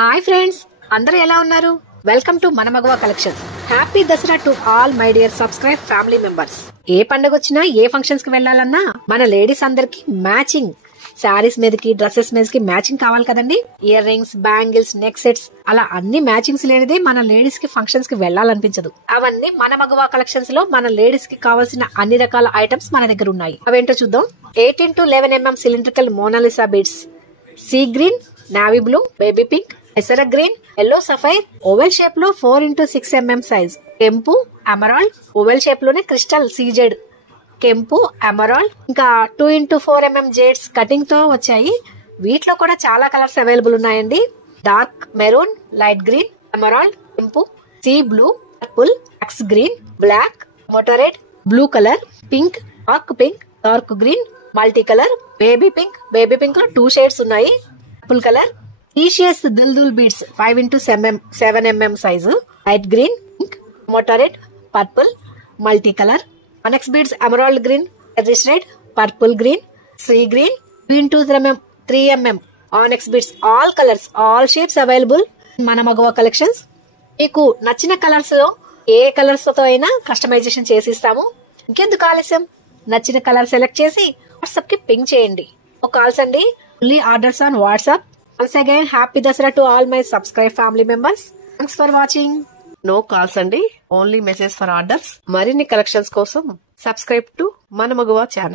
Hi friends, అందరూ ఎలా ఉన్నారు? వెల్కమ్ టు మన Magava collections. Happy Dasara to all my dear subscribe family members. ఏ పండుగ వచ్చినా ఏ ఫంక్షన్స్ కి వెళ్లాలన్నా మన లేడీస్ అందరికి మ్యాచింగ్ శారీస్ మీదకి డ్రెస్సెస్ మీదకి మ్యాచింగ్ కావాలి కదండి. Ear rings, bangles, neck sets అలా అన్ని మ్యాచింగ్స్ లేనిదే మన లేడీస్ కి ఫంక్షన్స్ కి వెళ్లాలనిపించదు. అవన్నీ మన మగవా కలెక్షన్స్ లో మన లేడీస్ కి కావాల్సిన అన్ని రకాల ఐటమ్స్ మన దగ్గర ఉన్నాయి. అవేంటో చూద్దాం. 18 to 11 mm cylindrical Mona Lisa beads, sea green, navy blue, baby pink, ఎసర green, yellow sapphire, oval shape లో 4 into 6 mm సైజ్, కెంపు, ఎమరాల్డ్, ఓవెల్ షేప్ లోనే క్రిస్టల్ సీజెడ్, కెంపు, ఎమరాల్డ్, ఇంకా 2 into 4 mm జేడ్స్ కటింగ్ తో వచ్చాయి. వీటిలో కూడా చాలా కలర్స్ అవైలబుల్ ఉన్నాయండి. Dark maroon, light green, emerald, కెంపు, సీ బ్లూ, పర్పుల్, ఎక్స్ గ్రీన్, బ్లాక్, మోటరెడ్, blue colour, pink, dark green, multi colour, baby pink లో 2 షేడ్స్ ఉన్నాయి, పర్పుల్ కలర్, ఈషియస్ దుల్ beads 5 into 7 mm size, light green, pink, మోటరెడ్, purple, multi colour, onyx beads emerald green, red, purple green, sea green, 2 into 3 mm onyx beads, all colours, all shapes available మన Magava collections. మీకు నచ్చిన colours లో ఏ colours తో అయినా customization చేసి ఇస్తాము. ఇంకెందుకు ఆలస్యం, నచ్చిన కలర్ సెలెక్ట్ చేసి వాట్సాప్ కి పింగ్ చేయండి. ఒక కాల్స్ అండి, only orders on WhatsApp. Once again, happy Dasara to all my subscribe family members. Thanks for watching. No calls andi, only message for orders. Marini collections kosam subscribe to Mana Magava channel.